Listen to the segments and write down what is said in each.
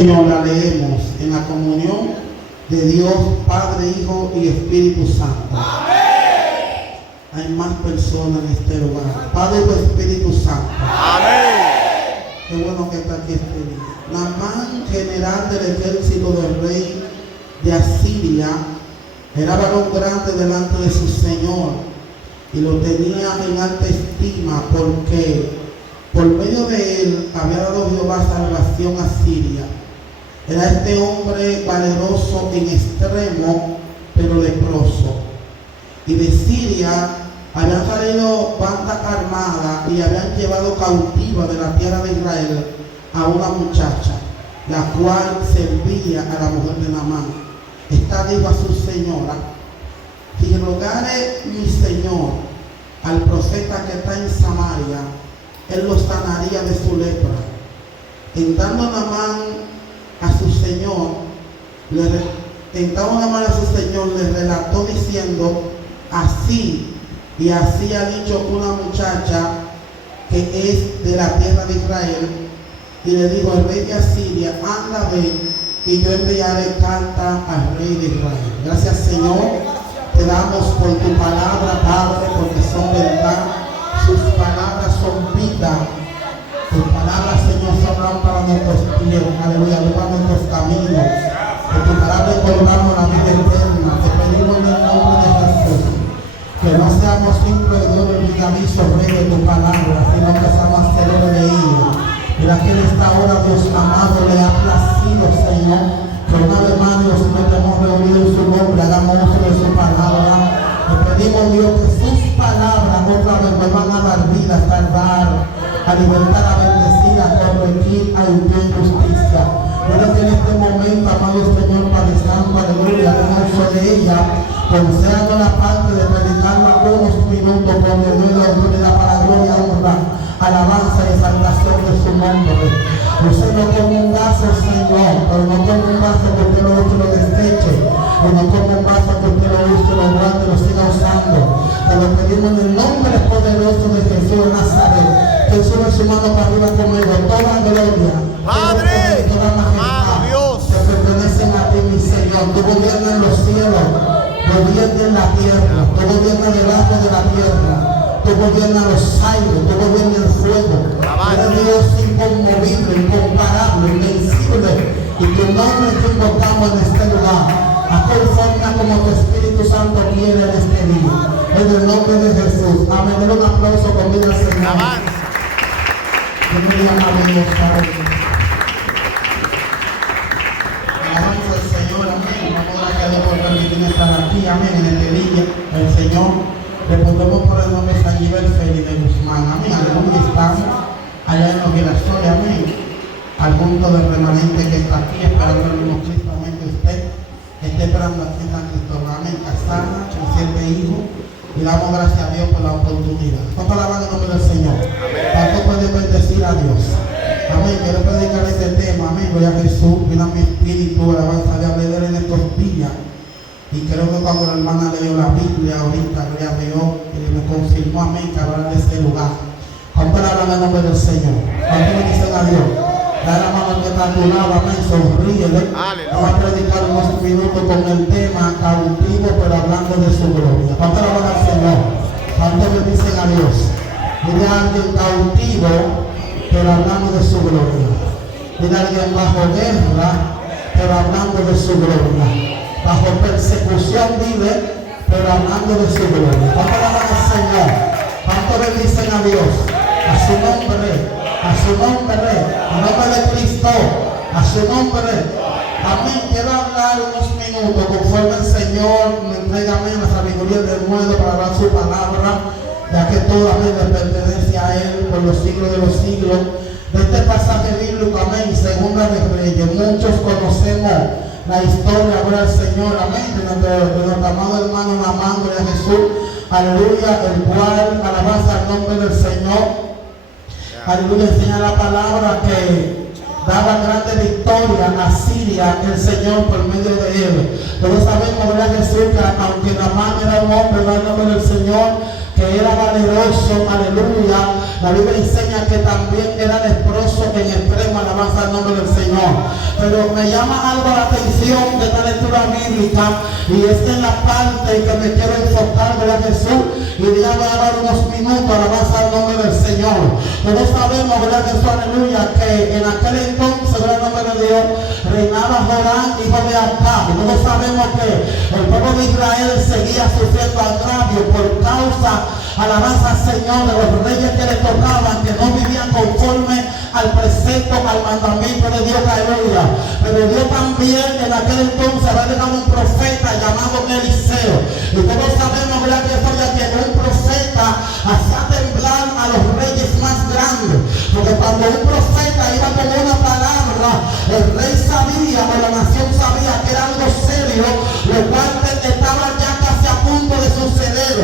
Señor, la leemos en la comunión de Dios, Padre, Hijo y Espíritu Santo. Amén. Hay más personas en este lugar. Padre y Espíritu Santo. Amén. Qué bueno que está aquí este día. Naamán, general del ejército del rey de Asiria, era varón grande delante de su Señor y lo tenía en alta estima porque por medio de él había dado Jehová salvación a Siria. Era este hombre valeroso en extremo, pero leproso. Y de Siria habían salido bandas armadas y habían llevado cautiva de la tierra de Israel a una muchacha, la cual servía a la mujer de Naamán. Esta dijo a su señora: si rogare mi señor al profeta que está en Samaria, él lo sanaría de su lepra. Entrando Naamán a su señor, le relató diciendo: así y así ha dicho una muchacha que es de la tierra de Israel. Y le dijo al rey de Asiria: anda, ven, y yo enviaré carta al rey de Israel. Gracias, Señor, te damos por tu palabra, Padre, porque son verdad. Sus palabras son vida. Tus palabras, Señor, son lámparas para nuestros pies, aleluya, luz para nuestros caminos. Que tu palabra encontramos la vida eterna. Te pedimos en el nombre de Jesús que no seamos simples olvidadizos, rey de tu palabra, sino que seamos hacedores de ella. Mira que en esta hora, Dios amado, le ha placido, Señor, que una vez más, Dios, nos hemos reunido en su nombre, hagamos uso de su palabra. Le pedimos, Dios, que sus palabras otra vez me van a dar vida, a salvar, a libertar, a bendecir, a corregir, a impedir justicia. Mira que en este momento, amado Señor, Padre Santo, aleluya, en uso de ella, concédanos la parte de predicarla unos minutos con el Dios de la autoridad para gloria, honra, alabanza y exaltación de su nombre. Yo sé no como un vaso, Señor, pero no como un vaso que usted lo use y lo deseche, y no como un vaso que usted lo use y lo guarde y lo siga usando. Te lo pedimos en el nombre poderoso de Jesús de Nazaret. Que sube su mano para arriba conmigo. Toda gloria, Padre, toda majestad, Dios, te pertenecen a ti, mi Señor. Tú gobiernas en los cielos, gobiernas en la tierra, tú gobiernas debajo de la tierra, tú gobiernas los aires, tú gobiernas el fuego. Eres Dios inconmovible, incomparable, invencible, y tu nombre es que invocamos en este lugar, a conforme como tu Espíritu Santo quiere en este día, en el nombre de Jesús. Amén. Den un aplauso conmigo al Señor. Alabanza al Señor, amén. Vamos a dar a Dios por permitirme estar aquí, amén. En este día, el Señor, respondemos por el nombre de San Gilberto Félix de Guzmán, amén. Aleluya, estamos allá en los Girasoli, amén. Al punto del remanente que está aquí, esperando el mismo Cristo, amén. Que usted esté esperando aquí en San Cristóbal, amén. Casada, con 7 hijos. Y damos gracias a Dios por la oportunidad. ¿Cuánto alaban el nombre del Señor? ¿Cuánto puede bendecir a Dios? Amén. Quiero predicar este tema. Amén. Gloria a Jesús. Vino a mi espíritu, alabanza de hablar en estos días. Y creo que cuando la hermana leyó la Biblia, ahorita, gloria a Dios, me confirmó, amén, que hablar de este lugar. ¿Cuánto alaban el nombre del Señor? ¿Cuánto le dicen a Dios? Dale la mano que está a tu lado, amén. Sonríele. Vamos a predicar unos minutos con el tema cautivo, pero hablando de su gloria. ¿Cuánto alaban al Señor? ¿Cuánto le dicen a Dios? Dile a alguien cautivo, pero hablando de su gloria. Dile a alguien bajo guerra, pero hablando de su gloria. Bajo persecución vive, pero hablando de su gloria. ¿Cuánto alaban al Señor? ¿Cuánto le dicen a Dios? A su nombre, a su nombre, en nombre de Cristo, a su nombre. Amén. Quiero hablar unos minutos conforme el Señor me entrega a mí la sabiduría del mundo para hablar su palabra, ya que toda amén le pertenece a Él por los siglos de los siglos. De este pasaje bíblico, amén, Segunda de Reyes, muchos conocemos la historia, gloria al Señor, amén, de nuestro amado hermano Naamán, gloria a Jesús, aleluya, el cual alabanza al nombre del Señor. Aleluya, enseña la palabra que daba grande victoria a Asiria el Señor por medio de él. Todos sabemos, ¿verdad, Jesús? Que aunque Naamán era un hombre, ¿verdad?, en nombre del Señor, que era valeroso, aleluya, la Biblia enseña que también era leproso en extremo, alabanza al nombre del Señor. Pero me llama algo la atención de esta lectura bíblica, y es en la parte que me quiero enfocar, ¿verdad, Jesús? Y ya voy a dar unos minutos, alabanza al nombre del Señor. Todos sabemos, ¿verdad, Jesús? Aleluya, que en aquel entonces, ¿verdad?, en nombre de Dios, reinaba Jorán, hijo de Acab. Y todos sabemos que el pueblo de Israel seguía sufriendo agravio por causa, alabanza al Señor, de los reyes que le tocaban, que no vivían conforme al precepto, al mandamiento de Dios, aleluya. Pero Dios también en aquel entonces había dejado un profeta llamado Eliseo. Y todos sabemos, ¿verdad?, que un profeta hacía temblar a los reyes más grandes. Porque cuando un profeta iba con una palabra, el rey sabía, o la nación sabía, que era algo serio, lo cual estaba ya casi a punto de suceder.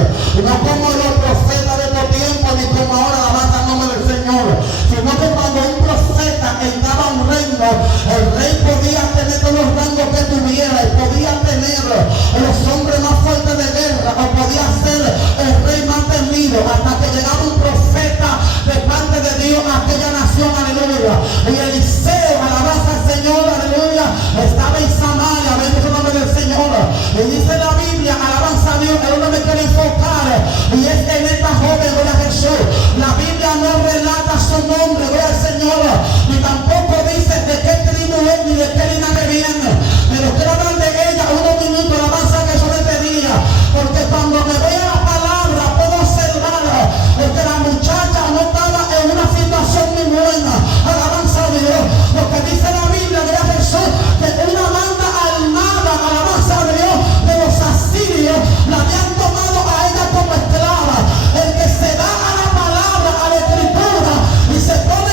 No como los profetas de estos tiempos, ni como ahora, alabanza al nombre del Señor, sino que cuando un profeta entraba a un reino, el rey podía tener todos los rangos que tuviera, y podía tener los hombres más fuertes de guerra, o podía ser el rey más temido, hasta que llegaba un profeta de parte de Dios a aquella nación, aleluya. Y Eliseo, alabanza al Señor, aleluya, estaba en Samaria, bendito el nombre del Señor. Y dice la Biblia, alabanza a Dios, es donde me quiero enfocar, y es en esta joven, gloria a Jesús. La Biblia no relata su nombre, gloria al Señor, ni tampoco dice de qué tribu es, ni de qué linaje viene. Pero quiero hablar de ella unos minutos, alabanza a Jesús de este día, porque cuando me voy a la palabra puedo observar que la muchacha no estaba en una situación muy buena, alabanza a Dios, porque dice la Biblia, gloria a Jesús, que una banda armada, alabanza a Dios, de los asirios la habían tomado a ella como esclava. El que se da a la palabra, a la escritura, y se pone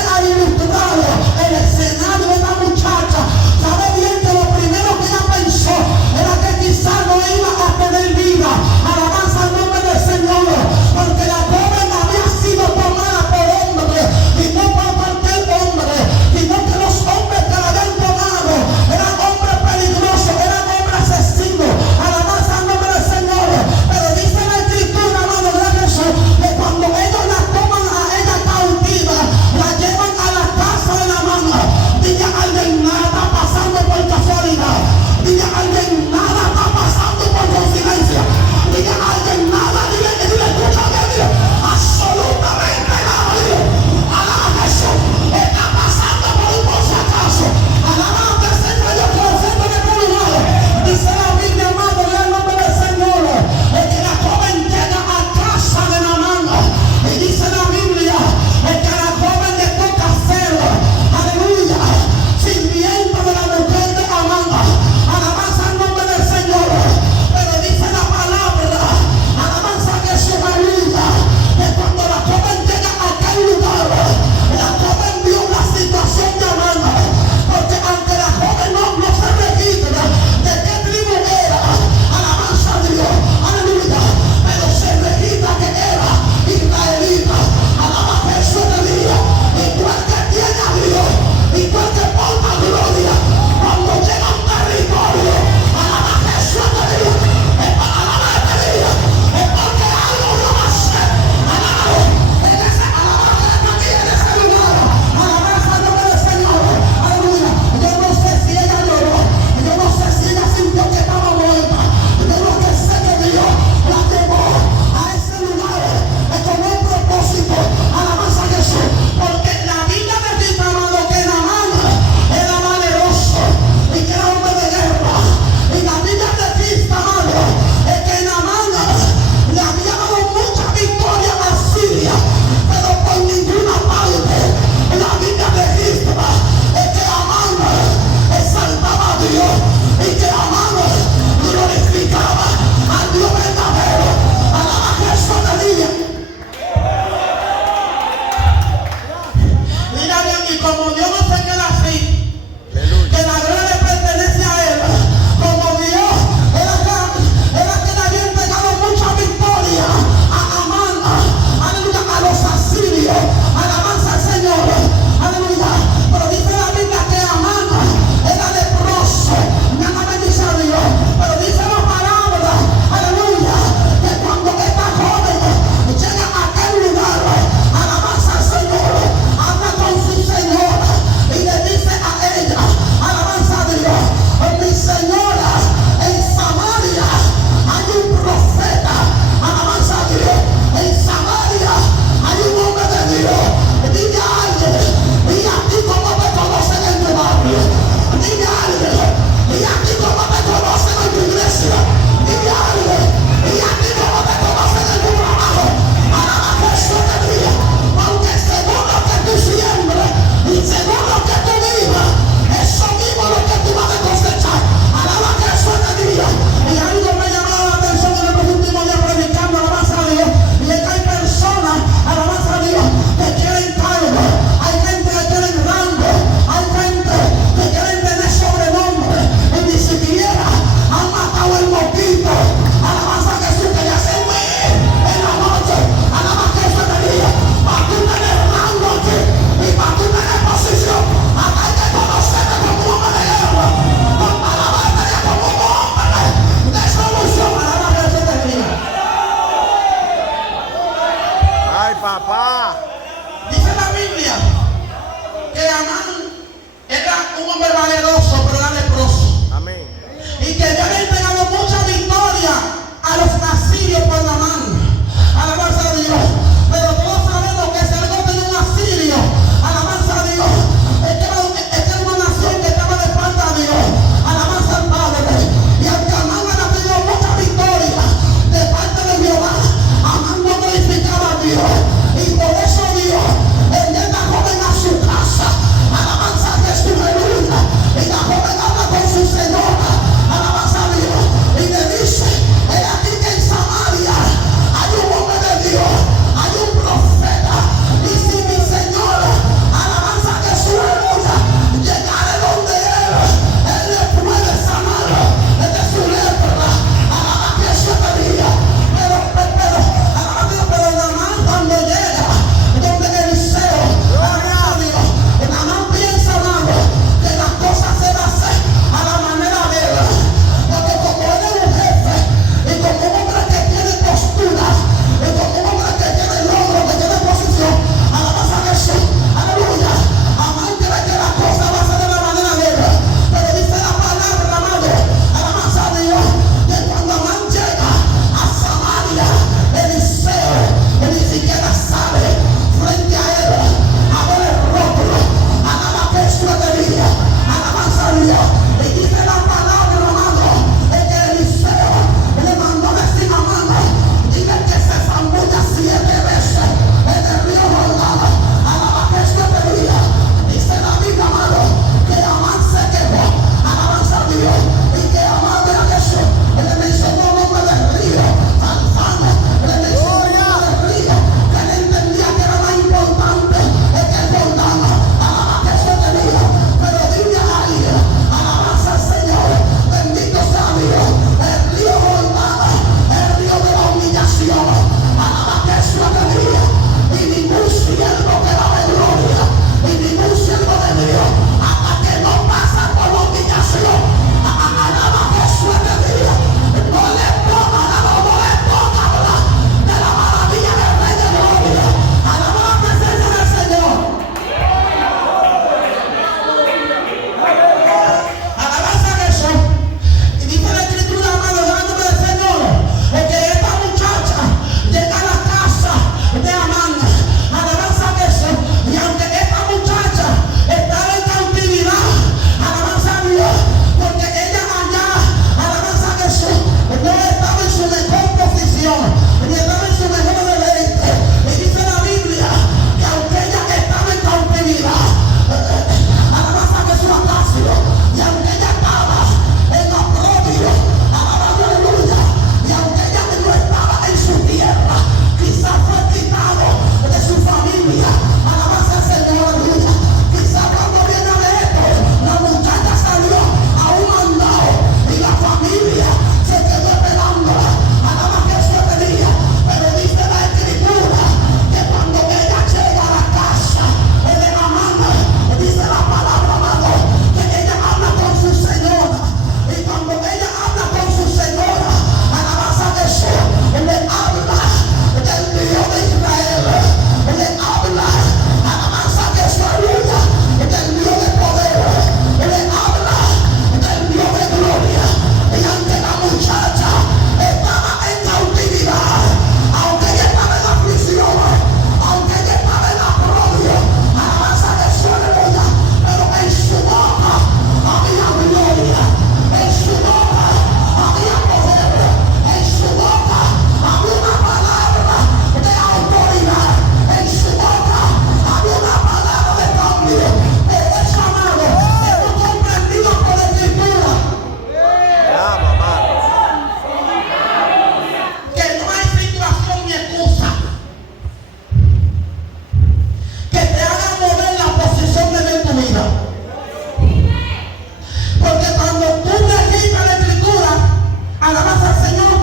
alabanza al Señor.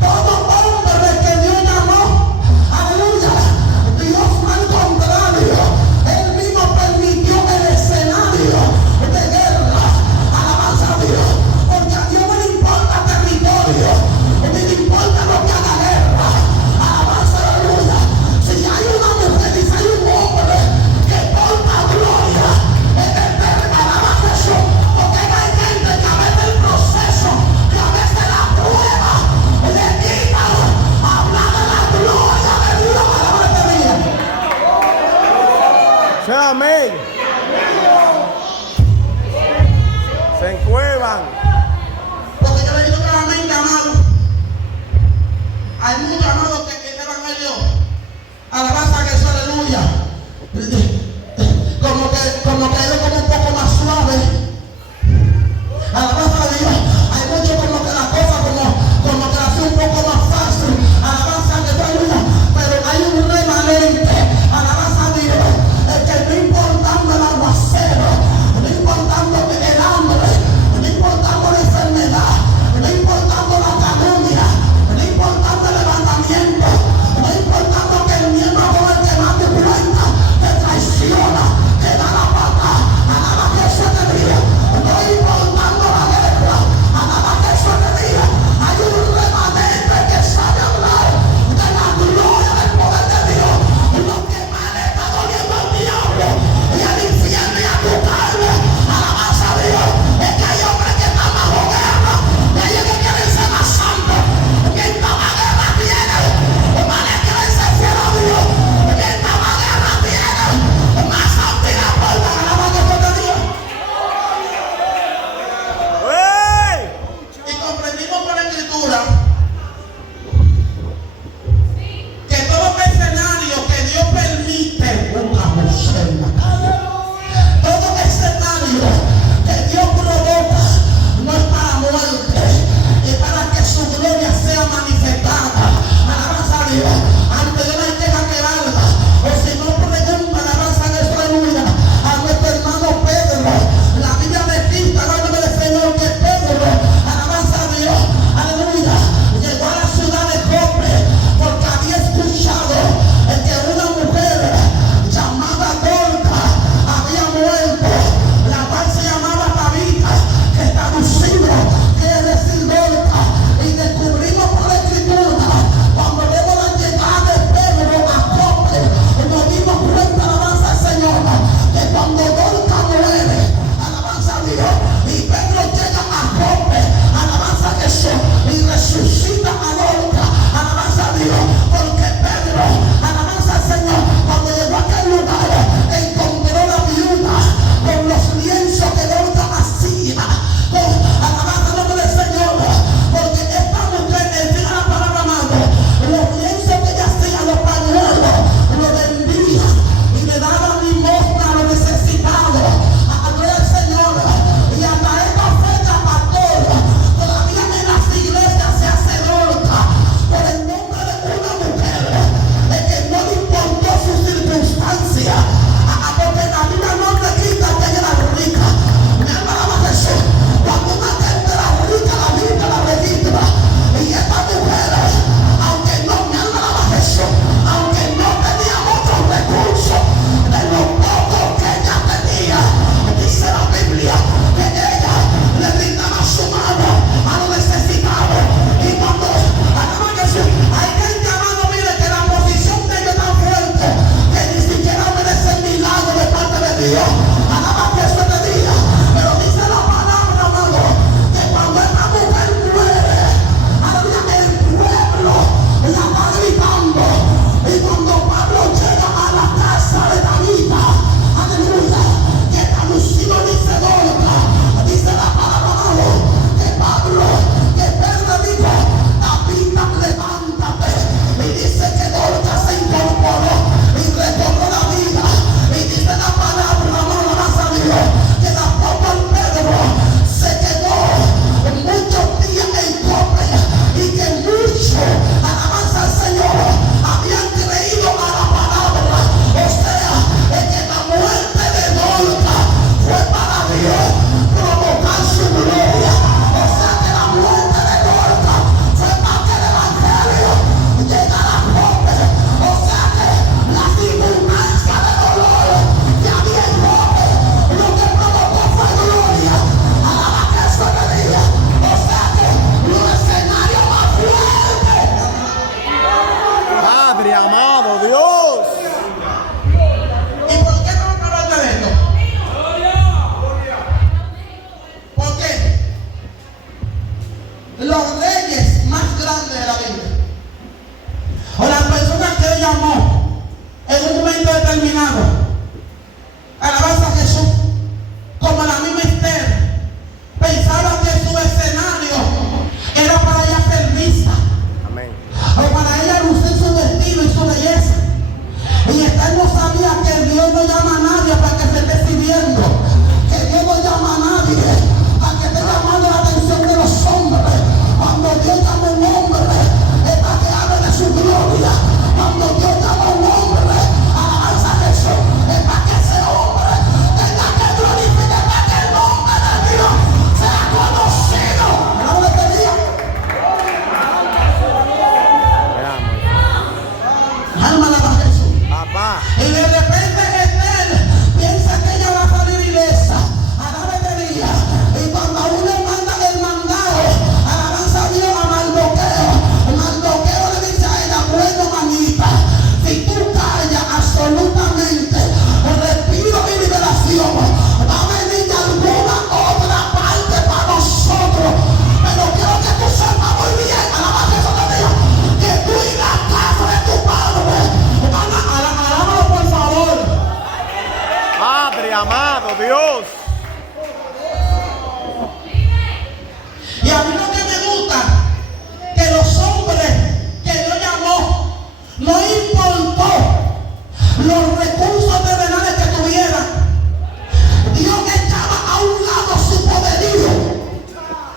Todo hombre que Dios llamó, aleluya, Dios al contrario, Él mismo permitió el escenario de guerra, alabanza a Dios, porque a Dios no le importa territorio, ni le importa lo que haga guerra, alabanza, aleluya. Si hay una mujer y si hay un hombre que porta gloria en el terreno, alabanza eso, porque hay gente que a veces el proceso, que a veces la prueba, le quita hablar de la gloria de Dios, alabanza mía. Sea amén. Se encuevan. Porque yo le digo claramente, amado, hay muchos amados que el evangelio, alabanza que eso, aleluya, como que es como un poco más suave, alabanza a Dios, hay muchos como que la cosa como que la hace un poco más fácil, alabanza que eso, aleluya, pero hay un remanente, alabanza a Dios, el que no importando el aguacero, no importando el hambre, no importando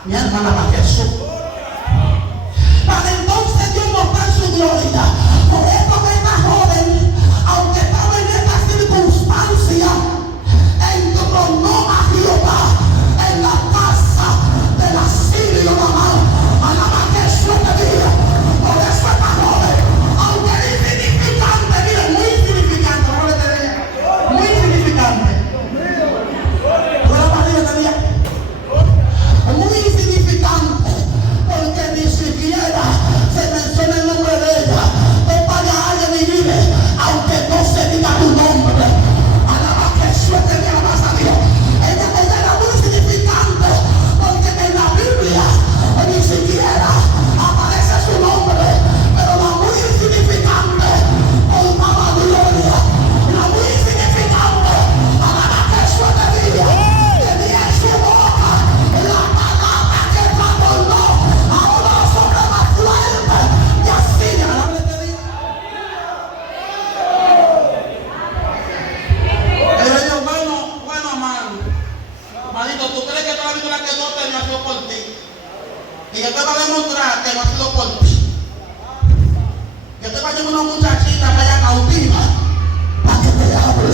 Mi alma alaba a Jesús. Para entonces Dios mostrar su gloria. Por eso que esta joven, aunque estaba en esta circunstancia, encoronó a Jehová en la casa del asirio Namán. Alaba a Jesús de vida. Por eso esta joven, aunque es insignificante, mire, muy insignificante, no le tenía, muy insignificante. ¿Tú la barriga tenía? Muy insignificante, porque ni siquiera se menciona el nombre de ella. No vaya alguien y vive, aunque no se diga tu nombre. Alaba a Jesús, te alabas a Dios. Ella era muy insignificante, porque en la Biblia ni siquiera aparece su nombre, pero la muy insignificante portaba gloria. La muy insignificante, alaba a Jesús de vida, tenía en su boca la palabra que transformó a uno de los hombres más fuertes de Asiria. Alaba de Dios. Pero yo, bueno, hermano. Manito, ¿tú crees que toda la vida que Dios te ha sido por ti? Y yo te voy a demostrar que no ha sido por ti. Yo te voy a llevar una muchachita que haya cautiva para que te hable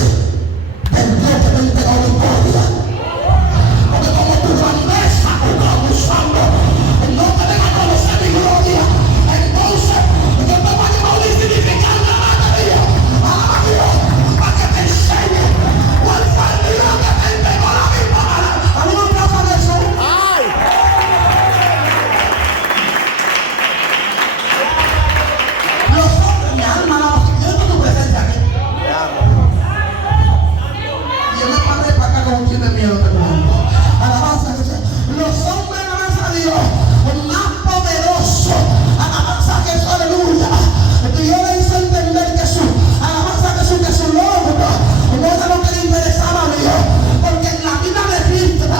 del Dios que te entregó la gloria. Porque como tu grandeza, tu abusando, no te deja conocer mi gloria. Entonces, yo te voy a llevar un insignificante a la vida. Alaba a Dios, para que te enseñe cuál fue el Dios que te entregó la misma mano. A mí no me pasa de eso. ¡Ay! Los hombres, mi alma, no, yo no tu presencia aquí. Te amo. Y yo me paré para acá con un chin de miedo que tengo. Alabanza a Jesús. Los hombres, alabanza a Dios, más poderosos. Alabanza a Jesús, aleluya. Dios le hizo entender que alabanza a Jesús, que su logro no era lo que le interesaba a Dios. Porque en la vida registra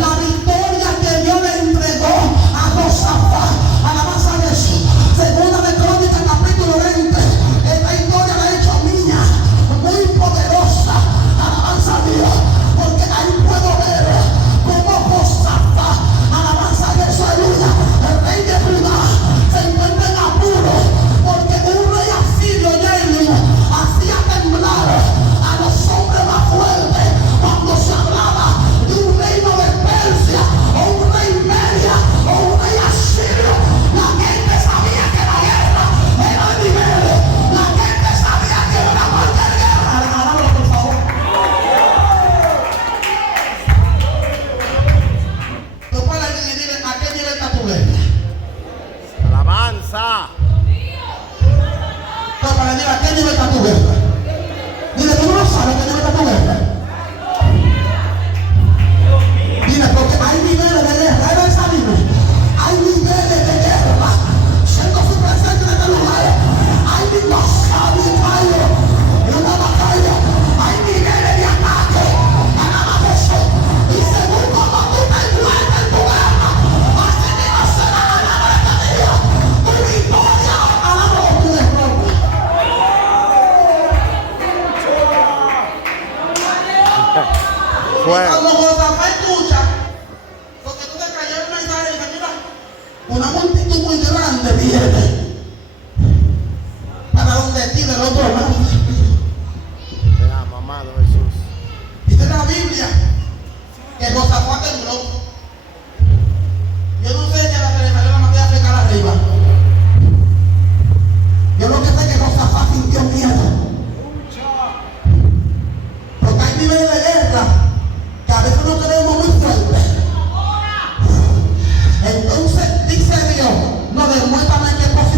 la victoria que Dios le entregó a Josafat. Alabanza a Jesús. Segunda de Crónicas, capítulo 20. Esta historia la he hecho mía, muy poderosa. Alabanza a Dios, porque ahí puedo ver cómo Josafat, alabanza a Jesús, aleluya, el rey de Judá, se encuentra en apuro, porque un rey asirio, Jeilim, hacía temblar a los hombres más fuertes cuando se hablaba de un reino de Persia, o un rey Media, o un rey asirio. La gente sabía que la guerra era de niveles. La gente sabía que era cualquier guerra. Alabámoslo, por favor. Tú puedes dividir a qué nivel está tu guerra. Alabanza. Tú puedes decir a qué nivel está tu guerra. Dile, tú no sabes a qué nivel está tu guerra. Dile, porque hay niveles de guerra. Ahí va a salir. Hay niveles de guerra. Siento su presencia en este lugar. Hay niveles de una batalla. Hay niveles de ataque. Alaba a Jesús. Y según como tú te encuentres en tu guerra, así mismo será la palabra de Dios. Tu victoria. Alaba a tu derrota. Fuego. Cuando Josafat escucha, porque tú te cayó el mensaje y dice, mira, una multitud muy grande viene para donde ti del otro lado. Te amo, amado Jesús. Dice la Biblia que Josafat tembló. Yo no sé si a la se le salió la materia fecal arriba. Yo lo que sé es que Josafat sintió miedo. Porque hay niveles de guerra que a veces no creemos muy fuertes. Entonces dice Dios, no, demuéstrame que es posible.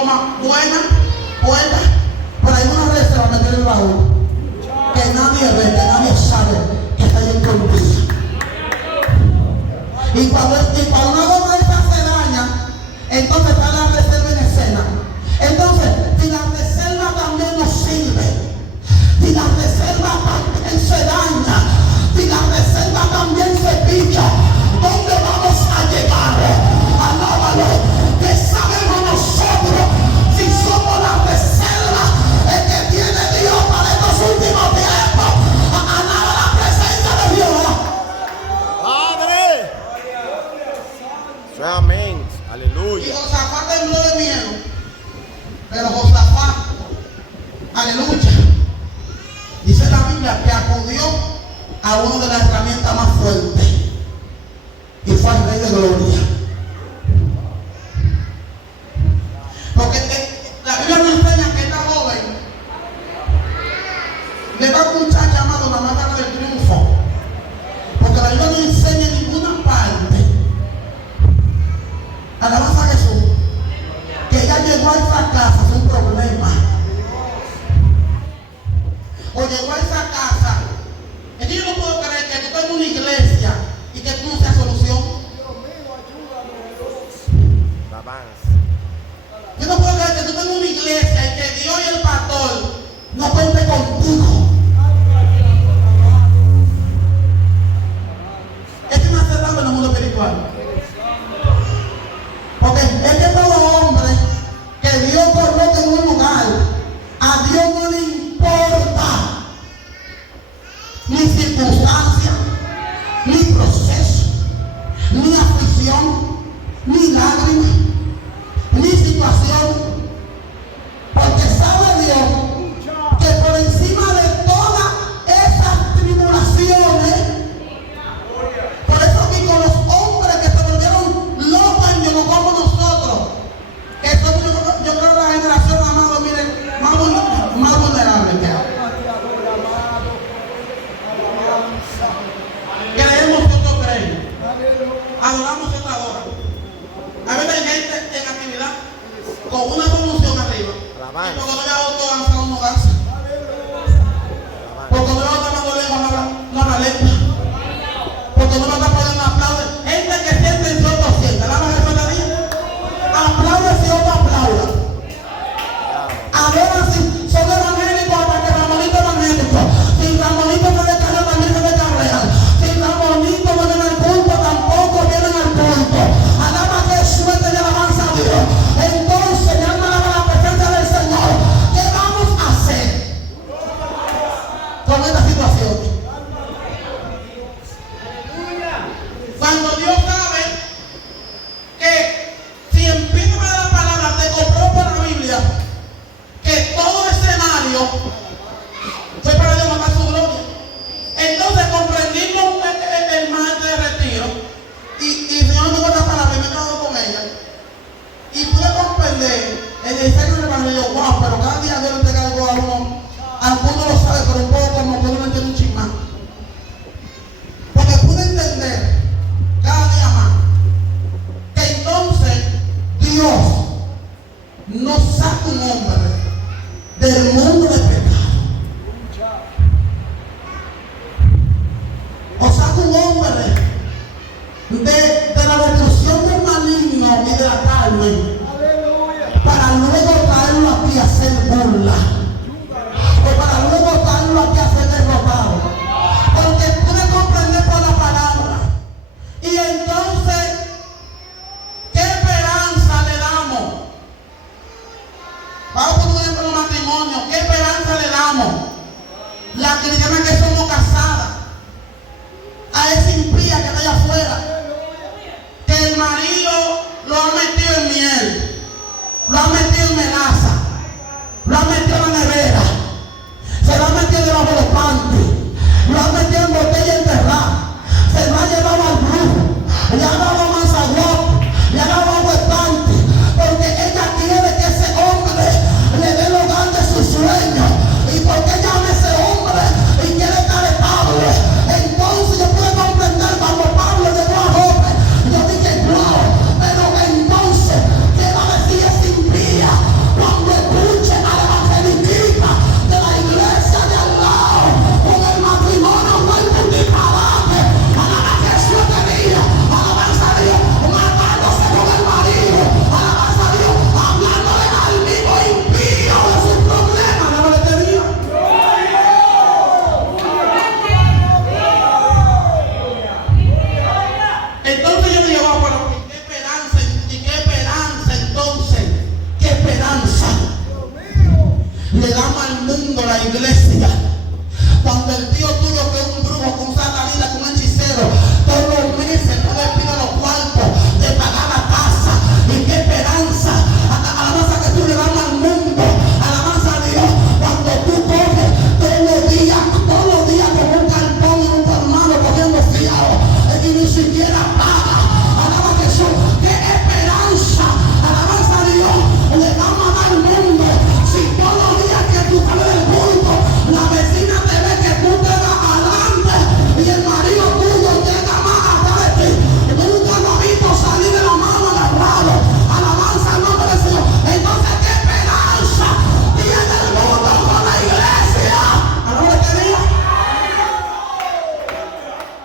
broma buena, buena, pero hay una reserva meter en el baúl que nadie ve, que nadie sabe que está ahí escondida. Y cuando una broma esa se daña, entonces está la reserva en escena. Entonces, si la reserva también nos sirve, si la reserva también se daña, si la reserva también se pica, ¿dónde vamos a llegar? Alábalo, que sabemos nosotros si somos la reserva que tiene Dios para estos últimos tiempos. Alaba la presencia de Dios. Padre. Amén. Y Aleluya. Josafat tembló de miedo, pero Josafat, aleluya, dice la Biblia que acudió a una de las herramientas más fuertes y fue al Rey de Gloria. Porque la Biblia nos enseña que esta joven le da un muchacho llamado la máscara del triunfo, porque la Biblia no enseña en ninguna parte, alabanza a Jesús, que ella llegó a esa casa sin problema, o llegó a esa casa. Es que yo no puedo creer que tú estés en una iglesia y que tú no seas solución. Yo no puedo creer que tú estés en una iglesia y que Dios y el pastor no cuenten contigo. Esto es una cerrada en el mundo espiritual. Porque es que todo hombre que Dios coloque en un lugar, a Dios no le importa ni circunstancia, ni proceso, ni aflicción, ni lágrima, ni situación. Porque sabe Dios que por encima de todas esas tribulaciones, por eso aquí con los hombres que se volvieron locos en Dios, no como nosotros, que somos yo creo la generación, amado, miren, más vulnerable que hay. Creemos que otros creen, adoramos y otros adoran. A veces hay gente en actividad con una conmoción arriba, y porque no vea otro danza, uno danza, porque no vea otra mano lengua, no habla lengua, porque no va a estar poniendo aplausos. Gente que siente y otro siente, la más de la día, aplaude si otro aplauda. Ahora si son evangélicos hasta que Ramonito es evangélico, si Ramonito no le carga también se le carrea, si Ramonito no viene al culto tampoco vienen al culto. Alaba que suelte y alabanza a Dios. Entonces, mi alma alaba la presencia del Señor. Que vamos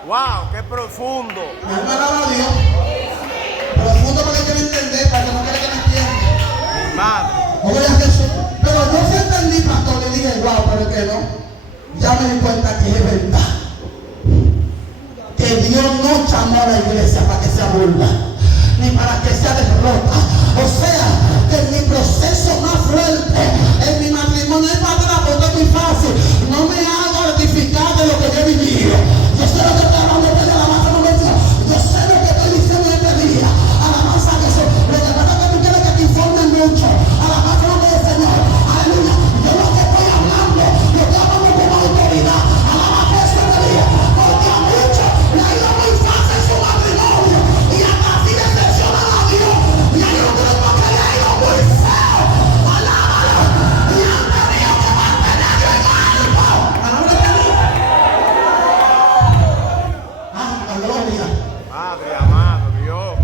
Wow, qué profundo. Mi alma alaba a Dios. Profundo porque quiero entender, para que no quiera que me entienda. Mi madre. Oye a Jesús. Pero yo sí entendí, pastor, le dije, wow, pero que no. Ya me di cuenta que es verdad. Que Dios no llamó a la iglesia para que sea burla, ni para que sea derrota. O sea, que en mi proceso más fuerte, en mi matrimonio, es parte de la puerta muy fácil. No me hago rectificar de lo que yo he vivido. Yo sé lo que estoy hablando de la alabanza, no me digo. Yo sé lo que estoy diciendo en este día. Alabanza a Jesús. Lo que pasa es que tú quieres que te informen mucho. Alabanza no me dice, Señor. Aleluya. Yo lo que estoy hablando, lo estoy hablando con autoridad. Alabanza a Jesús este día. Porque a muchos le ha ido muy fácil su matrimonio. Y hasta así decepcionan a Dios. Y hay un grupo que le ha ido muy feo. Alábalo. Y han tenido que mantenerlo en alto. Alabra a Dios. Ah, gloria. Padre amado, Dios.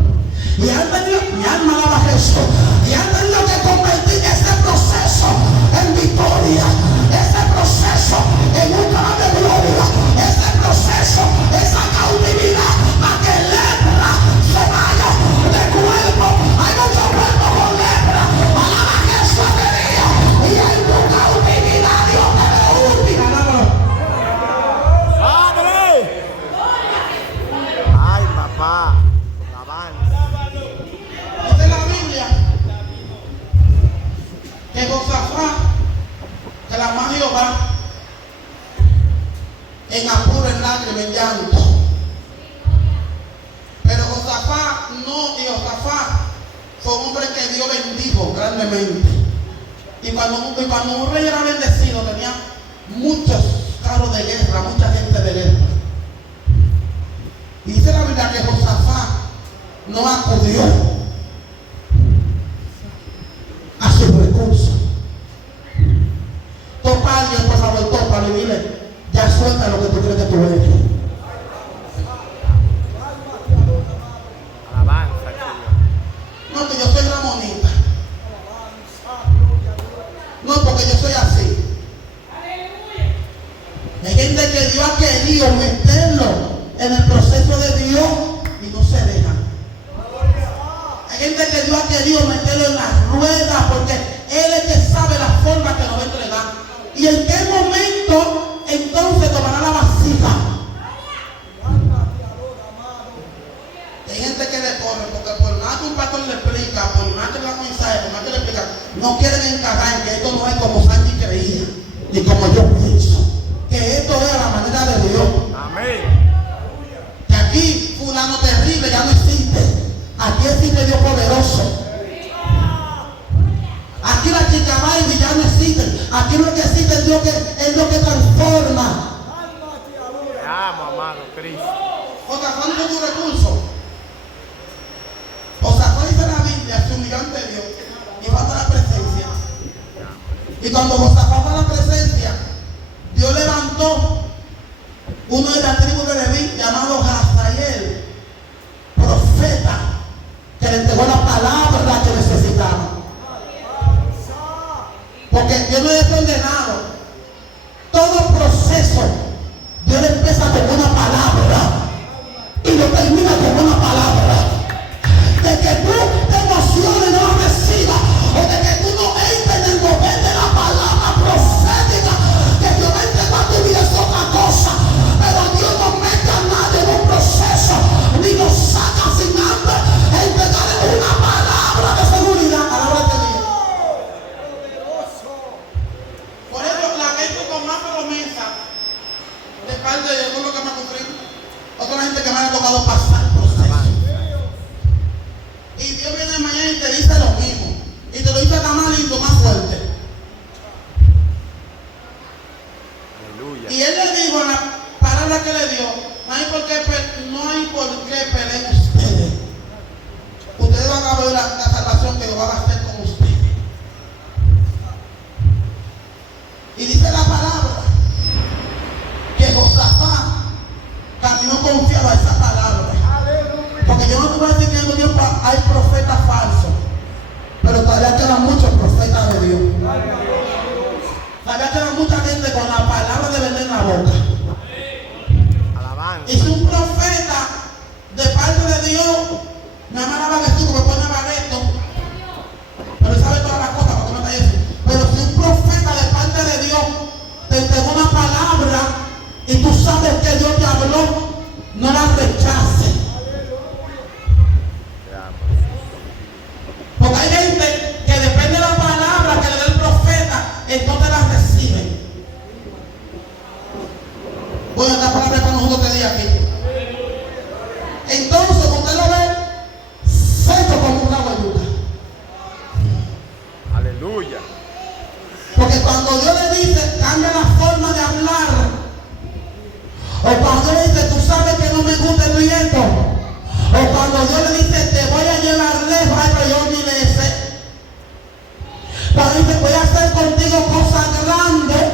Y han tenido, mi alma alaba a Jesús. Y han tenido que convertir ese proceso en victoria. Ese proceso en un canal de gloria. Ese proceso, esa cautividad, para que lepra se vaya de cuerpo. Hay mucho cuerpo con lepra. Alaba a Jesús este día. Y hay tu cautividad, Dios te ve útil. Alábalo. Padre. Ay, papá. Alabanza. Dice la Biblia que Josafat clamó a Jehová en apuro, en lágrimas, en llanto. Pero Josafat fue un hombre que Dios bendijo grandemente. Y cuando un rey era bendecido, tenía muchos carros de guerra, mucha gente de guerra. Y dice la Biblia que Josafat no acudió a sus recursos. Topa a alguien, por favor, tópalo y dile, ya suelta lo que tú crees que tú eres. Alabanza, Señor. No, que yo soy ramonita. No, porque yo soy así. Hay gente que Dios ha querido meterlo en el proceso de Dios y no se deja. Hay gente que Dios ha querido meterlo en la rueda porque Él es el que sabe la forma que nos va a entregar. Y en qué momento entonces tomará la vasija. Hay gente que le corre porque por más que un pastor le explica, por más que la mensaje, por más que le explica, no quieren encajar en que esto no es como Santi creía, ni como yo pienso. Que esto es a la manera de Dios. Amén. Que aquí fulano terrible ya no existe. Aquí existe Dios poderoso. Aquí la chica baby ya no existe. Aquí lo que existe es Dios es lo que transforma. Te amo, amado Cristo. Josafat no tuvo recursos. Josafat dice la Biblia, se humilló ante Dios y va a la presencia. Y cuando Josafat va a la presencia, Dios levantó uno de la tribu de Leví llamado Hazael, profeta, que le entregó la palabra que necesitaba. Porque Dios no es condenado. Todo proceso, Dios le empieza con una palabra y lo termina con una palabra. De que tú te emociones y no la recibas, o de que tú no entres en el poder de la palabra profética que Dios va a entregar tu vida es otra cosa. Pero Dios no mete a nadie en un proceso ni lo saca sin antes entregarle una palabra de seguridad. Palabra de Dios. Por eso la gente con más promesa de parte de Dios es lo que me ha ocurrido. Otra gente que me ha tocado pasar proceso. Y Dios viene mañana y te dice lo mismo. Y te lo dice tan malito, más fuerte. Aleluya. Y Él le dijo en la palabra que le dio, no hay por qué peleen ustedes. Ustedes van a ver la salvación que Dios va a hacer con ustedes. Y dice la palabra que Josafat caminó confiado a esa palabra. Porque yo no te voy a decir que en el tiempo hay profetas falsos, pero todavía quedan muchos profetas de Dios. Todavía queda mucha gente con la palabra de verdad en la boca. Alabanza. Y si un discernimiento. O cuando Dios le dice, te voy a llevar lejos, ay, pero yo ni le sé. Cuando dice, voy a hacer contigo cosas grandes,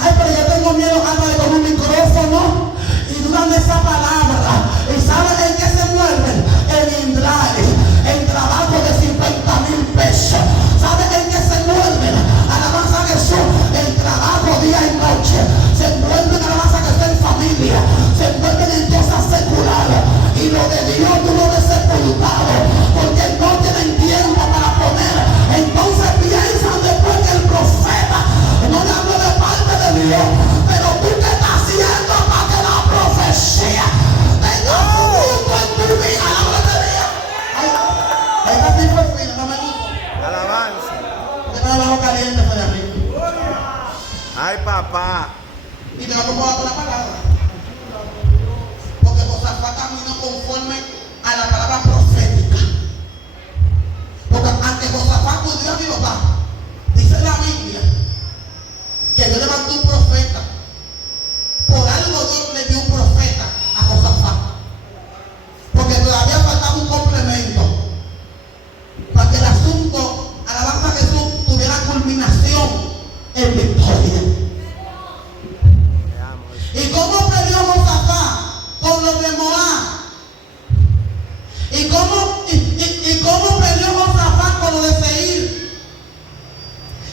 ay, pero yo tengo miedo, hablar con un micrófono y dudan de esa palabra. ¿Y sabes en qué se mueven? En InDrive, en trabajo de 50,000 pesos. ¿Sabes en qué se mueven? Alabanza a Jesús, en trabajo día y noche. Se envuelven, alabanza a Jesús, en familia. Se envuelven en cosas seculares. Y lo de Dios tú lo ves sepultado, porque no tienen tiempo para poner. Entonces piensan después que el profeta no le habló de parte de Dios, pero tú te estás haciendo para que la profecía tenga fruto en tu vida. Esta sí fue fina, no me gusta. Alabanza. Porque está abajo caliente fue de arriba. Ay, papá. Y te va a tomar la palabra. Porque Josafat caminó conforme a la palabra profética. Porque ante Josafat cuidó a Jehová. Dice la Biblia que Dios levantó un profeta. Por algo Dios le dio un profeta a Josafat. Porque todavía faltaba un complemento para que el asunto, alabanza a Jesús, tuviera culminación en victoria. ¿Y cómo peleó Josafat con los de Moab? ¿Y cómo peleó Josafat con los de Seir?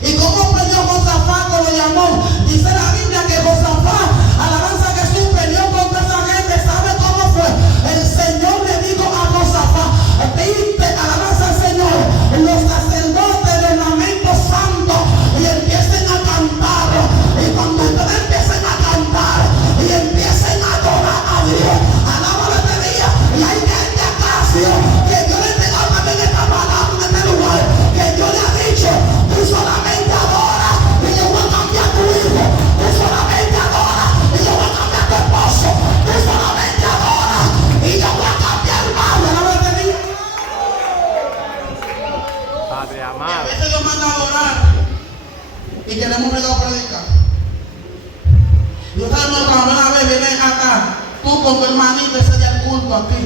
¿Y cómo peleó Josafat con los de Amón? Dice la Biblia que Josafat, alabanza a Jesús, peleó contra esa gente. ¿Sabe cómo fue? El Señor le dijo a Josafat, viste, alabanza al Señor, los sacerdotes del lamento santo, y empiecen a cantar. Y cuando ustedes empiecen a cantar y empiecen a adorar a Dios, alábalo este día. Y hay gente acaso que Dios le tenga también esta palabra en este lugar, que Dios le ha dicho, tú solamente adora y yo voy a cambiar tu hijo. Tú solamente adora y yo voy a cambiar tu esposo. Tú solamente adora y yo voy a cambiar el barrio. Alábalo este día. Padre Y a amado. veces Dios manda a adorar y queremos venir a predicar. Yo sabemos que una vez vienes acá, tú con tu hermanita ese día al culto aquí.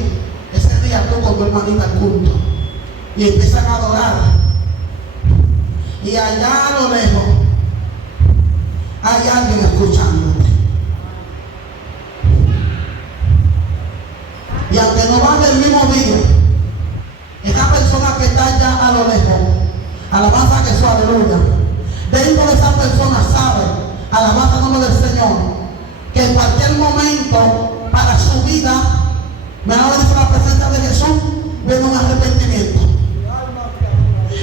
Ese día tú con tu hermanita al culto. Y empiezan a adorar. Y allá a lo lejos hay alguien escuchándote. Y aunque no van el mismo día, esa persona que está allá a lo lejos, alabanza a Jesús, aleluya. Dentro de esa persona sabe, alabanza el nombre del Señor, que en cualquier momento para su vida, me va a decir la presencia de Jesús, viene un arrepentimiento.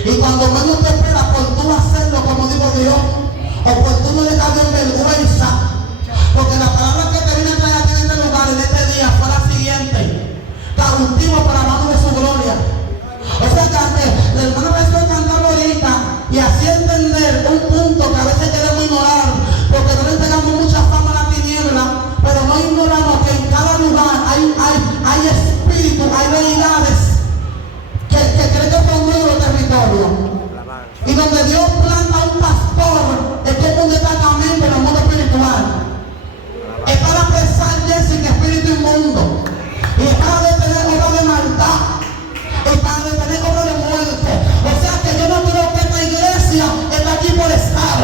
Y cuando menos te espera por tú hacerlo, como digo Dios, o por tú no dejar de vergüenza, porque la palabra que te viene a traer aquí en este lugar, en este día, fue la siguiente: cautivo por la mano de su gloria. O sea que la hermana me estoy cantando ahorita y así entender un punto que a veces queremos ignorar, porque no le entregamos mucha fama a la tiniebla, pero no ignoramos que en cada lugar hay espíritus, hay deidades que creen que son nuestro territorio. Y donde Dios planta un pastor, es como un destacamento en el mundo espiritual. Es para presar sin espíritu inmundo. Y es para detener obra de maldad. Y para detener obra de muerte. O sea que yo no creo que esta iglesia está aquí por estar.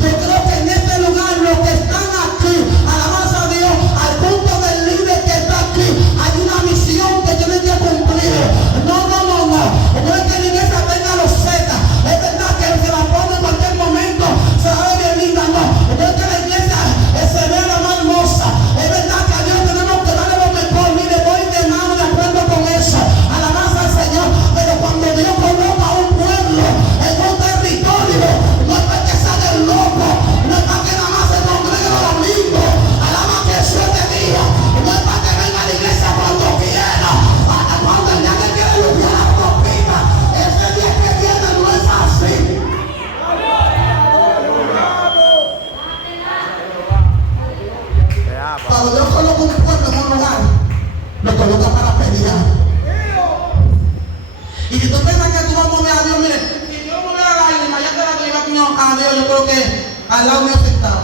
Yo creo que en este lugar los que están aquí, alabanza a Dios, al punto del líder que está aquí, hay una misión que tienen que cumplir. No. No es que la iglesia tenga los setas. Es verdad que se la pone en cualquier momento, se la ve bien linda, no. No es que la iglesia se vea la más hermosa. Es verdad que a Dios tenemos que darle lo mejor. Mire, voy de mano de acuerdo con eso. Alabanza al Señor. Pero cuando Dios coloca a un pueblo en un territorio, no es para que salga el loco, no es para que nada más se congregue los domingos. Alaba que eso este día. No es para que venga a la iglesia cuando quiera. Hasta cuando el día que quiere limpiar la copita. Ese día que viene no es así. Te amo. Cuando Dios coloca un pueblo en un lugar, lo coloca para pelear. Y si tú piensas que tú vas a mover a Dios, mire, si Dios mueve la lágrima, ya te la que iba a Dios, yo creo que al lado mío sentado.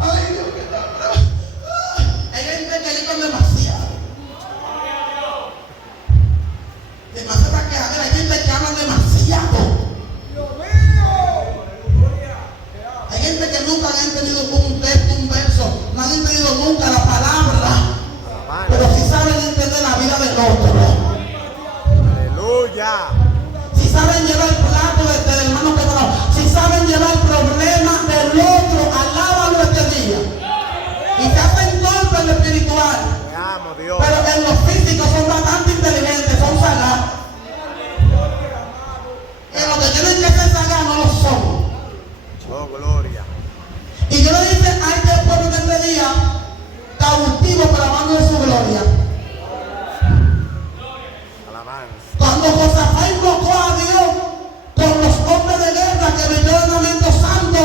Ay, Dios, que está. nunca la palabra, pero sí saben entender la vida del otro. Aleluya. Si saben llevar el plato del hermano que no, si saben llevar el problema del otro, alábalo este día. Y se hacen torpes en lo espiritual. Te amo, Dios. Pero en lo físico son bastante inteligentes, son sagaces. En lo que tienen que ser sagaces no lo son. Oh, gloria. Y Dios le dice a este pueblo de este día, cautivo para amando de su gloria. Alabanza. Cuando Josafat invocó a Dios con los hombres de guerra que vinieron al momento santo,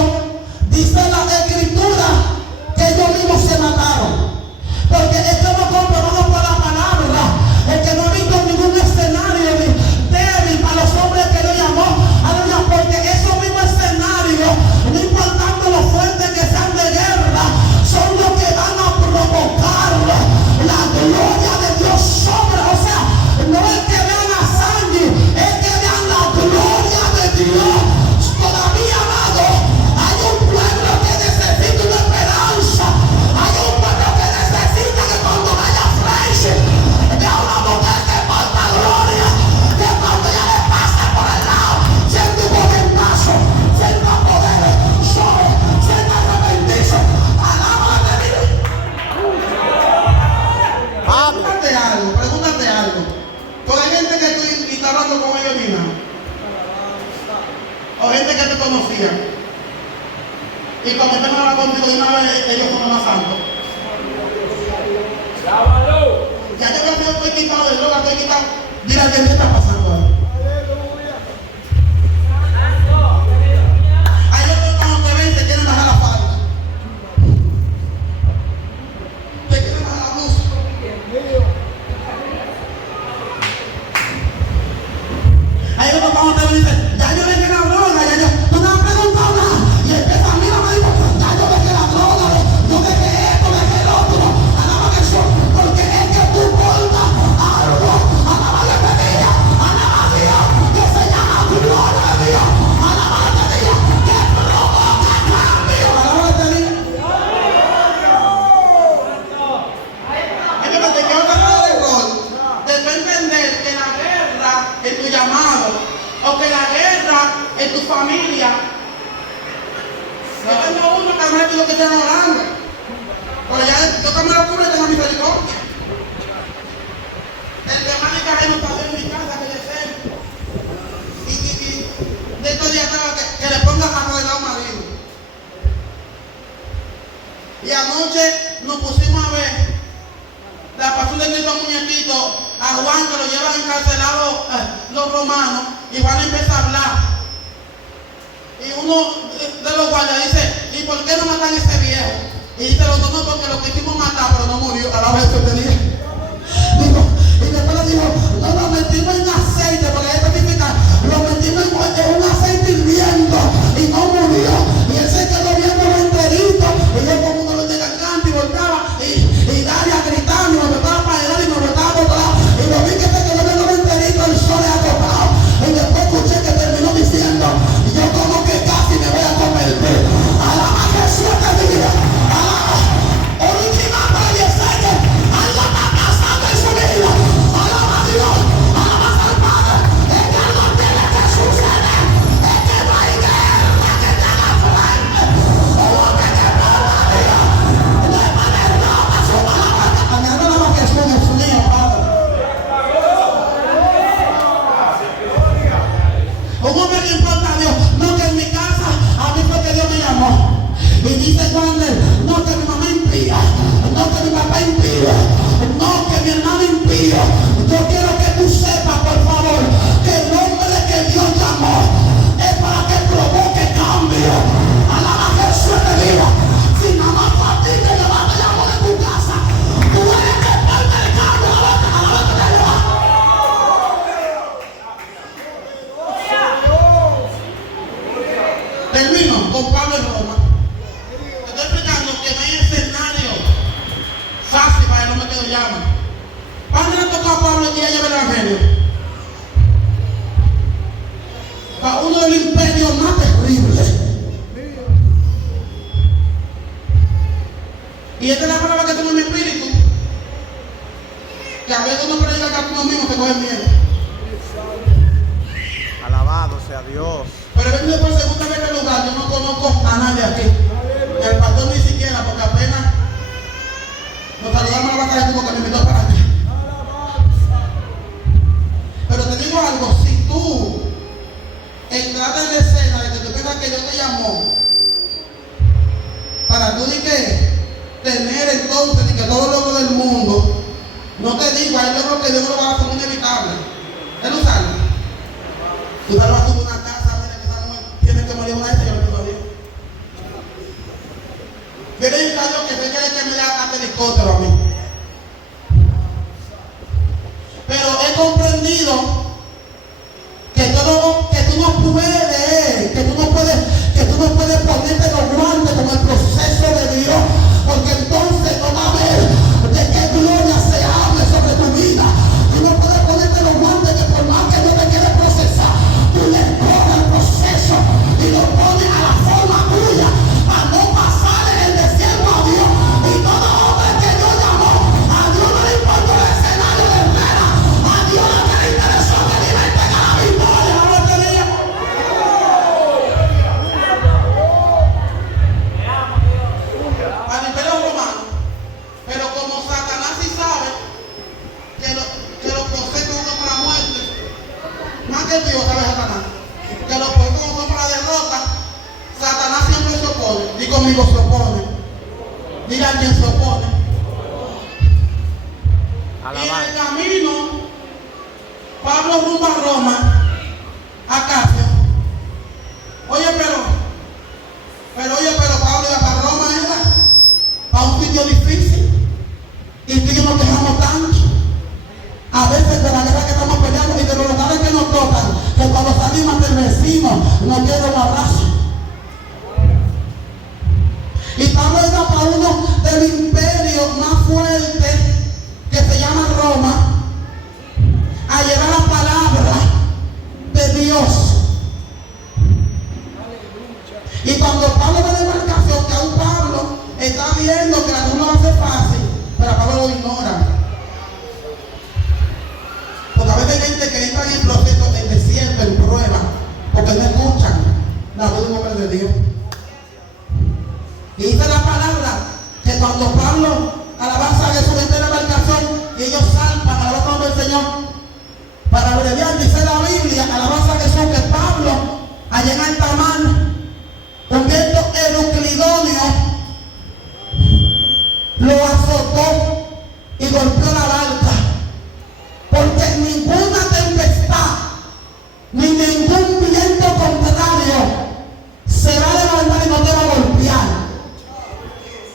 dice la escritura que ellos mismos se mataron. Porque estamos comprobados por la palabra. El que no ha visto ningún escenario débil para los hombres que Dios llamó. Aleluya, porque esos mismos escenarios, no importando lo fuertes que sean de guerra, son los que van a provocar la gloria de Dios sobre. O sea, no es que vean a sangre, es que vean la gloria de Dios. Todavía, amado, hay un pueblo que necesita una esperanza. Hay un pueblo que necesita que cuando vaya frente vea una mujer que porta gloria, que cuando ya le pase por el lado, siente un buen paso, sienta poder, sobre, sienta arrepentirse. Alábate, mire. Pregúntate algo. Porque hay gente que tú estás hablando con ellos ni nada. O gente que te conocía. Y cuando te hablan contigo de una vez, ellos son más santos. Ya yo creo que estoy quitado de droga, estoy quitado. Dile a quién te está pasando ahí. Hay otros cuando te ven te quieren bajar la falda. Te quieren bajar la luz. Hay otros cuando te ven y dicen, ya yo dejé la droga, ya yo, tú no me has preguntado nada. Y empieza a mirar, me dijo, ya yo dejé la droga, yo dejé esto, dejé el otro. Alaba que eso, porque es que tú portas algo. Alaba que te diga, alaba a Dios, que se llama gloria de Dios. Alaba que te diga, que provoca cambio. Alaba que te diga. Entonces, te quiero dar el rol de tú entender que la guerra es tu llamado, o que la guerra es tu familia. Yo tengo uno que me ha dicho que están orando, pero ya yo también lo cubre de la misericordia. El que más me cae no está en mi casa, que le sé. Y de estos días estaba que le ponga a arreglar un marido. Y anoche nos pusimos a ver la pasión de Cristo muñequito a Juan, que lo llevan encarcelado los romanos, y Juan empieza a hablar. Y uno de los guardias dice, ¿y por qué no matan a ese viejo? Y dice, no, porque lo quisimos matar, pero no murió. A la vez que te dije. Y después le dijo, no, lo metimos en aceite, porque ahí especifica, lo metimos en un aceite hirviendo y no murió. Y él se quedó viendo enterito. Y yo como uno lo llega al canto y voltaba y Daria gritando, y me botaba para adelante y me botaba por otro lado. Y lo vi que se quedó viendo enterito, el sol le acostado. Y después escuché que terminó diciendo, yo como que casi me voy a convertir. Alaba a Jesús este día. Alaba. Última vez sé que algo está pasando en su vida. Alaba a Dios. Alaba al Padre. Es que algo tiene que suceder. Es que no hay guerra que te haga frente. Un hombre que no va a Dios. No hay manera a su palabra. A mí alaba a Jesús, Dios mío, Padre. Un hombre que importa a Dios, no que en mi casa, a mí fue que Dios me llamó. Y dice Juan, no que mi mamá impía, no que mi papá impía, no que mi hermano impía. Yo quiero que tú sepas, por favor, que el hombre que Dios llamó es para que provoque cambio. Alaba a Jesús te diga, si nada más para ti te levanta el amor de tu casa, tú eres que parte el cambio. Alaba que te lleva. Termino con Pablo en Roma. Te estoy explicando que no hay escenario fácil para el hombre que lo llama. ¿Cuándo le tocó a Pablo el día de llevar el evangelio? Para uno de los imperios más terribles. Y esta es la palabra que tengo en mi espíritu. Que a veces uno predica que uno mismo se coge miedo. Alabado sea Dios. Pero he venido por segunda vez al lugar, yo no conozco a nadie aquí. El pastor ni siquiera, porque apenas nos saludamos a la vaca de como que me invitó para allá. Pero te digo algo, si tú entraste en la escena de que tú piensas que Dios te llamó para tú tener entonces que todo lo del mundo, no te digo, hay logros que Dios no lo va a hacer inevitable. Él lo sabe. Tú salvas a una casa, mira que esa mujer tiene que morir una vez, yo le pido a Dios. Yo le digo a Dios que se quiere que me dé hasta helicóptero a mí. Pero he comprendido que tú no puedes ponerte los guantes con el proceso de Dios, porque entonces no va a haber de qué gloria se hable sobre tu vida. Tú no puedes ponerte los guantes que por más que no te quiere procesar, tú le pones el proceso y lo pones a la forma tuya, a no pasar en el desierto a Dios. Y todo hombre que Dios llamó, a Dios no le importa el escenario de espera, a Dios lo que le interesó que le iba a entregar la victoria. ¿No te digo? Al imperio romano. Pero como Satanás sí sabe que los procesos son para la muerte, más que Dios sabe Satanás, que los procesos son para la derrota, Satanás siempre se opone. Di conmigo, se opone. Diga a quien se opone. Y en el camino, Pablo rumbo a Roma, a Casio. Pero Pablo iba para Roma, era para un sitio difícil. Y tú y yo nos quejamos tanto. A veces de la guerra que estamos peleando y de los lugares que nos tocan, que cuando salimos del vecino nos quiere un abrazo. Y Pablo iba para uno del imperio más fuerte que se llama Roma, a llevar la palabra de Dios. Y cuando Pablo va de embarcación, que aún Pablo está viendo que la cosa no va a ser fácil, pero a Pablo lo ignora. Porque a veces hay gente que entra en el proceso, en desierto, en prueba, porque no escuchan la voz de un hombre de Dios. Y dice la palabra que cuando Pablo alabanza a Jesús entra en la embarcación y ellos saltan a la voz del Señor, para abreviar, dice la Biblia, alabanza a Jesús, que Pablo allá en alta mar, un viento Euclidonio lo azotó y golpeó la barca, porque ninguna tempestad ni ningún viento contrario se va a levantar y no te va a golpear.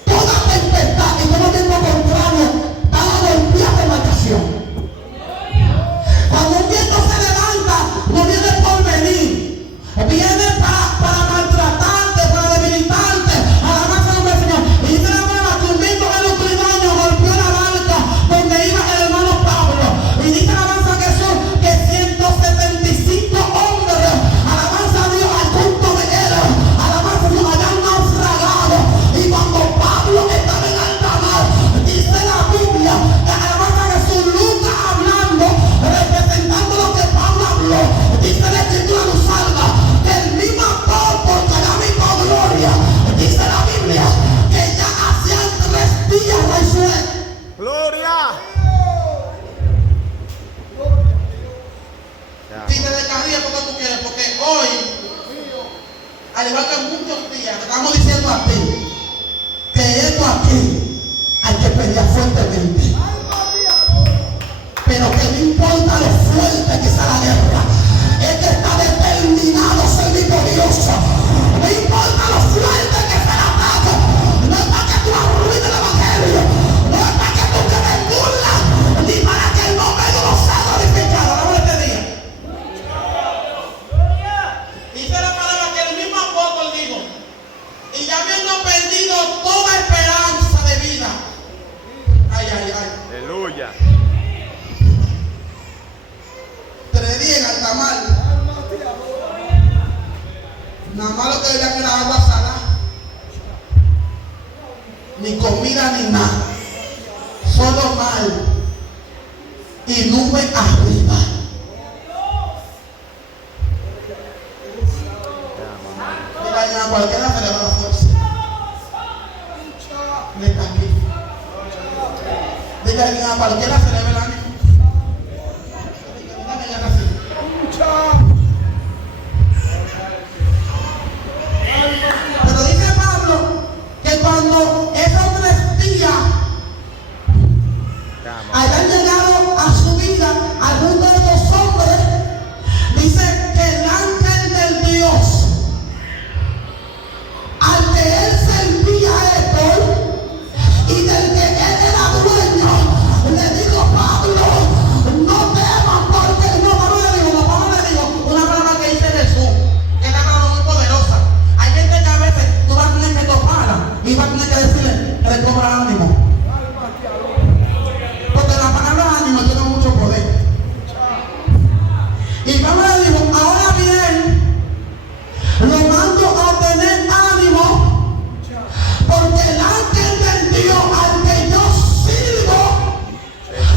Toda tempestad y todo viento contrario van a golpear la embarcación. Cuando un viento se levanta, no viene por venir, viene para maltratarte, para debilitarte. Alabanza al nombre del Señor. Y dice la palabra que un viento euclidonio golpeó la barca donde iba el hermano Pablo. Y dice alabanza a Jesús que 175 hombres, alabanza a Dios, al punto de él, alabanza a Dios, habían naufragado. Y cuando Pablo estaba en alta mar, dice la Biblia que alabanza a Jesús, Lucas hablando, representando lo que Pablo habló, dice la escritura nos salva, que el mismo apóstol que había visto gloria, dice la Biblia, que ya hacían 3 días resuelto. ¡Gloria! Si te descarrías porque tú quieres, porque hoy, al igual que muchos días, te estamos diciendo a ti, que esto aquí hay que pelear fuertemente. Pero que no importa lo fuerte que sea la guerra, es que está determinado a ser victorioso. No importa lo fuerte que sea el ataque, no es para que tú arruines el evangelio, no es para que tú quedes burla, ni para que el nombre de Dios sea glorificado. Ahora este día. Dice la palabra que el mismo apóstol dijo, y ya habiendo perdido toda esperanza de vida. Ay, ay, ay. Aleluya. 3 días en alta mar. Nada más lo que veía que era agua salada. Ni ni comida ni nada, solo mal y nube arriba. Mira, a cualquiera se le va la fuerza. Le está aquí. Diga que a cualquiera se le ve el ánimo. Pero dice Pablo que cuando esos 3 días hayan llegado a su vida, algunos de los hombres, dice que el ángel del Dios al que él servía y del que él era dueño, le dijo: Pablo, no temas, porque Pablo le dijo una palabra que dice Jesús, que es la palabra muy poderosa. Hay gente que a veces tú vas a tener que toparla y vas a tener que decirle: recobra ánimo, porque la palabra ánimo tiene mucho poder. Y Pablo le dijo: ahora bien, lo mando a tener ánimo, porque el ángel del Dios al que yo sirvo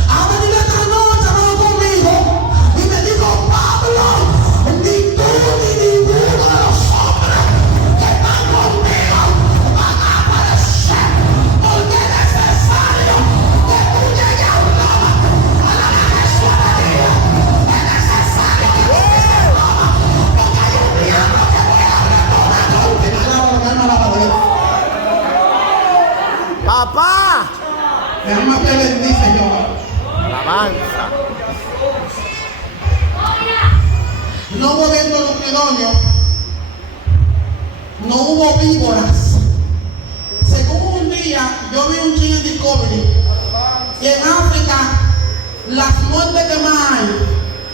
ha venido esta noche hablando conmigo y me dijo: Pablo, ni tú ni ninguno de los hombres que están conmigo van a aparecer, porque es necesario que tú llegues a Roma. A la Jesús de Dios, es necesario que tú llegues a Roma, porque hay un diablo que voy a retomar la última palabra. Papá. Mi alma te bendice, Jehová. Alabanza. No hubo viento luquidonio, no hubo víboras. Según un día, yo vi un chino en Discovery, y en África, las muertes que más hay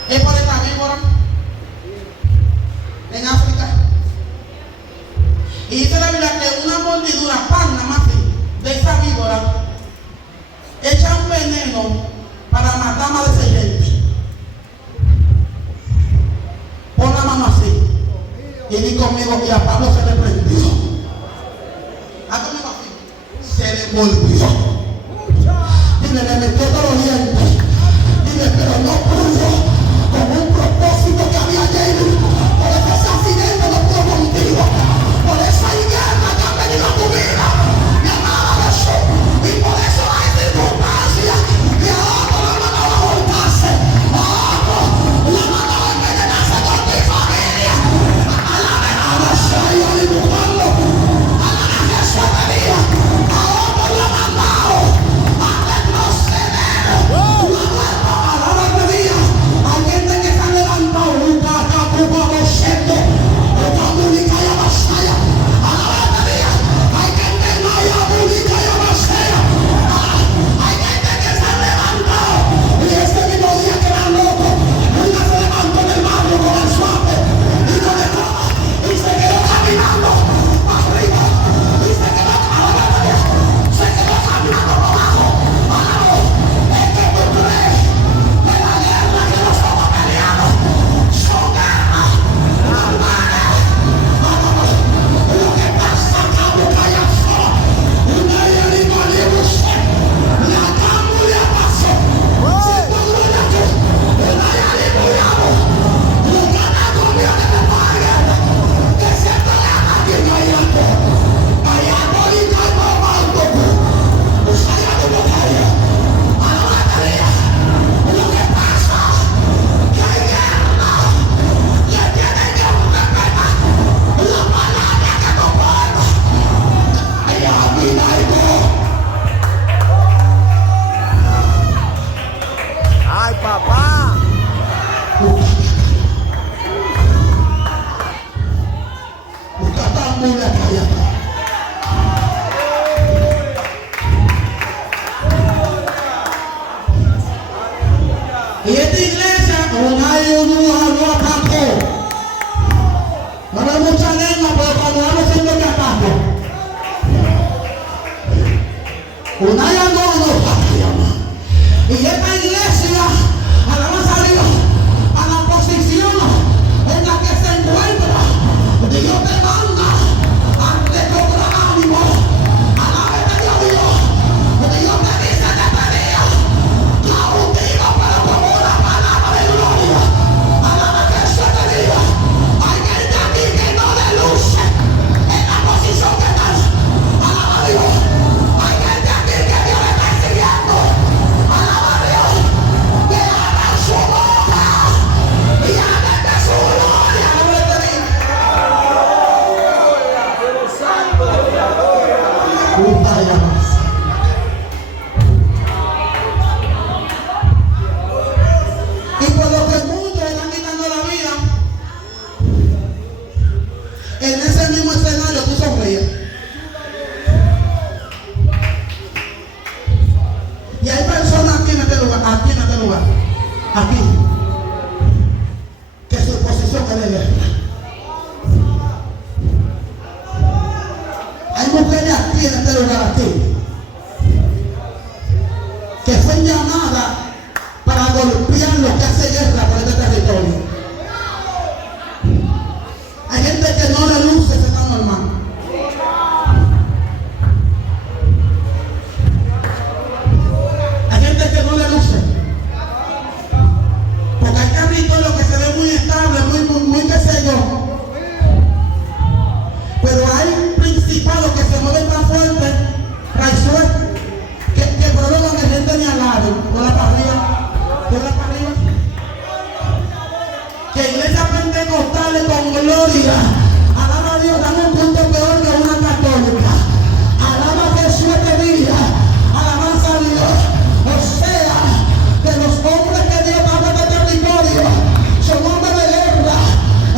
es por esta víbora. En África. Y dice la Biblia que una mordidura, pan nada más así, de esa víbora, echa un veneno para matar más de 6 gente. Pon la mano así y di conmigo que a Pablo se le prendió. Haz conmigo así. Se le volvió. Dile, le metió todos los dientes. Dile, pero no pudo con un propósito que había David. Por eso ese accidente no pudo contigo. Por eso hay guerra que ha venido a tu vida. Mi amada Jesús. Y por eso hay circunstancias que a otro la mano va a volcarse. A otro la mano va a envenenarse con tu familia. A la menor se ha ido dibujando. A la Jesús de Dios. A otro lo ha mandado a retroceder. A la hora de día. Hay gente que se ha levantado. Nunca acá por favor siento. Cuando única y avasalla. A la hora de día. Hay gente que no hay única y avasalla. Hay gente que se ha levantado. Y ese mismo día que era loco. Nunca se levantó en el barrio con el suave. Y con el copa. Y se quedó caminando para arriba. Y se quedó caminando. Se quedó caminando para abajo. Es que tú crees que la guerra que nos estamos peleando son guerras normales. Lo que pasa acá boca allá afuera. Una y el libro la cámara pasó. Se pudo ya tú. Una y el libro lo que anda conmigo que me pague. Que siempre le haga que yo hay algo. Hay algo y que hay por algo. Usted ya no lo cae. A la batería. Lo que pasa que hay guerra. Le tienen que respetar la palabra que no puedo. Ay, amiga, Ay, papá. y esta iglesia, como nadie no atacó. No hay mucha lengua, pero cuando vamos siendo que ataco. Una ya no y esta iglesia, alabanza a Dios, a la posición en la que se encuentra, Dios te manda a recobrar ánimo. Alábete Dios. aquí, que su posición es de guerra. Hay mujeres aquí en este lugar aquí que son llamadas para golpear lo que hace guerra por este territorio. Hay gente que no le luce ese tan normal. Hay gente que no le luce. Porque hay territorios que se ven muy estables, muy qué sé yo. Pero hay principados que se mueven tan fuerte, traiciones, que provocan que gente ni al lado. Toda para arriba, toda para arriba. Que iglesias pentecostales con gloria, alaba a Dios, dan un punto peor que una católica. Alaba a Jesús este día, alabanza a Dios. O sea, que los hombres que Dios da en este territorio son hombres de guerra.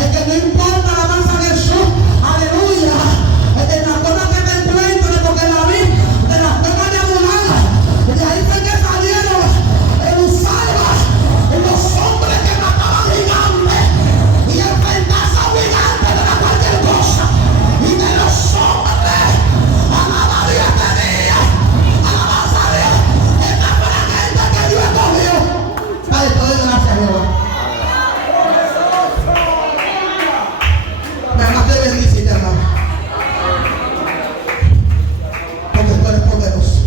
Es que no importa, alabanza a Jesús, aleluya. En la zona que te encuentres, porque la vi de las pegas de Adonai, de ahí fue que salieron en Usaba los hombres que mataban gigantes y enfrentarse a un gigante de la cualquier cosa. Y de los hombres, alaba a Dios este día, alabanza a Dios. Esta fue la gente que Dios escogió. Padre, te doy gracias, Jehová. Mi alma te bendice y te alaba. Porque tú eres poderoso.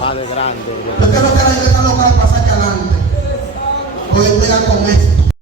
Padre grande. Yo quiero que la iglesia local pase aquí adelante. Voy a entregar con esto.